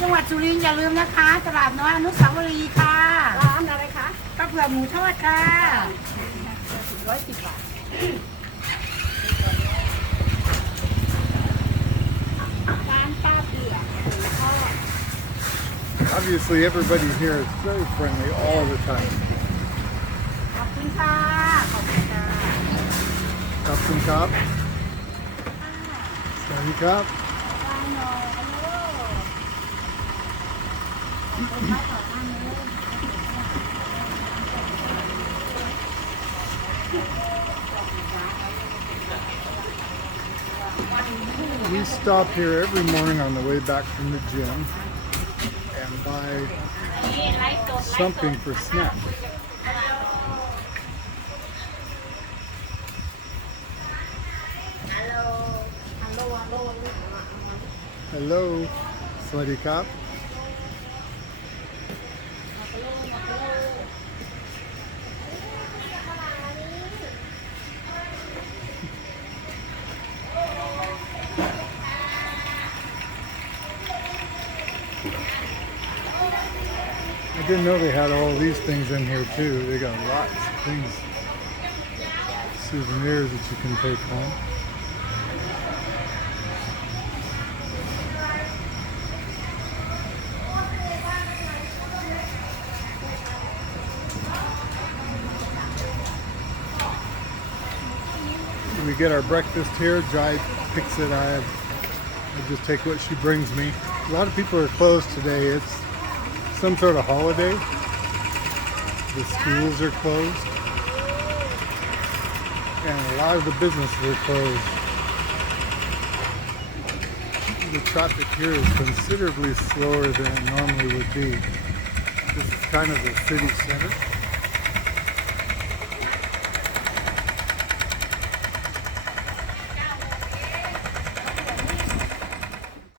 จังหวัดสุรินทร์อย่าลืมนะคะตลาดน้อยอนุสาวรีย์ค่ะร้านอะไรคะข้าวเผือกหมูทอดค่ะ110 บาทร้านป้าเผือกหมูทอด Obviously, everybody here is very friendly all the time. ขอบคุณค่ะขอบคุณค่ะ Kapsun Kap. Sorry Kap. ร้านน้อยWe stop here every morning on the way back from the gym and buy something for snack. Hello, Swadee Kap. I didn't know they had all these things in here too. They got lots of things, souvenirs that you can take home. We get our breakfast here. Jai picks it. I just take what she brings me. A lot of people are closed today. It's some sort of holiday. The schools are closed. And a lot of the businesses are closed. The traffic here is considerably slower than it normally would be. This is kind of the city center.